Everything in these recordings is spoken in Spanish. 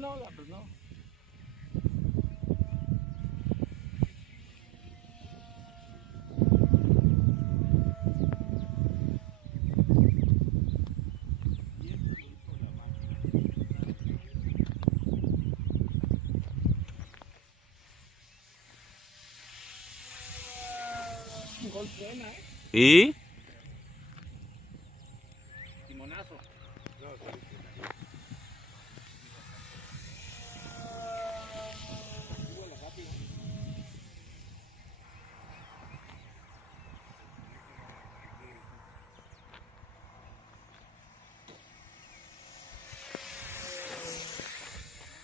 No, pues no. Un gol suena, ¿Y? Timonazo.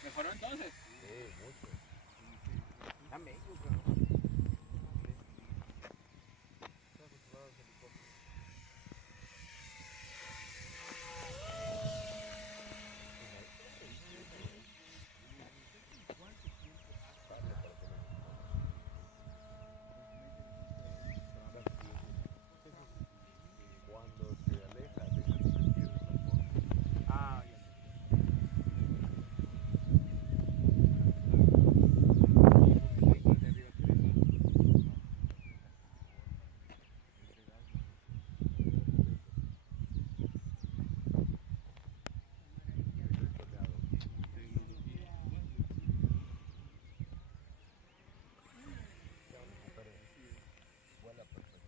¿Mejoró entonces? Sí, mucho. Está medio, Cuando se aleja, deja de sentir la forma. Ah, ya. Vuela perfecto.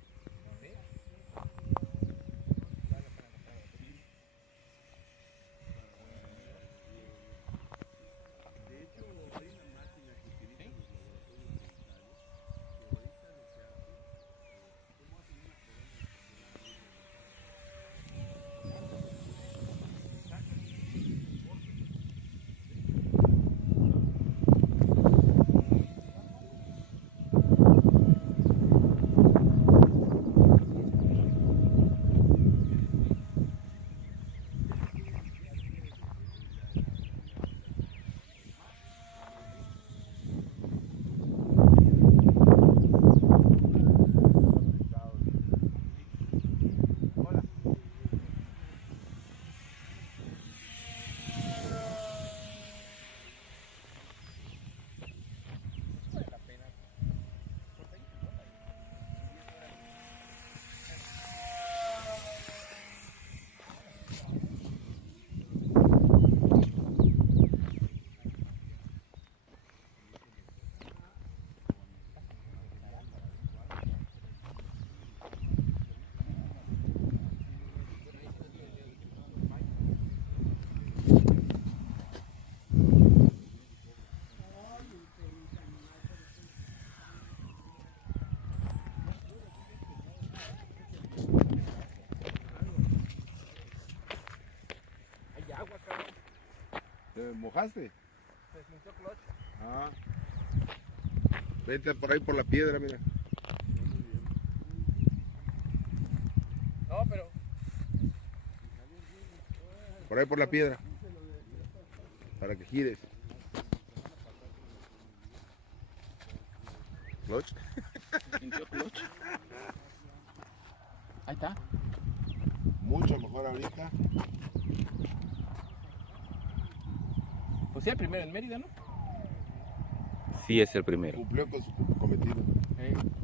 De hecho, hay una máquina que utilizan los laboratorios militares, que ahorita lo que hace, cómo hacen una corona de propiedad muy realizada. Hay agua, cabrón. ¿Te mojaste? Se sintió clutch. Ah. Vete por ahí por la piedra, mira. No, pero Por ahí por la piedra. Para que gires. ¿Clutch? se sintió clutch. Ahí está. Mucho mejor ahorita. Pues sí, el primero en Mérida, ¿no? Sí, es el primero. Cumplió con su cometido. Sí.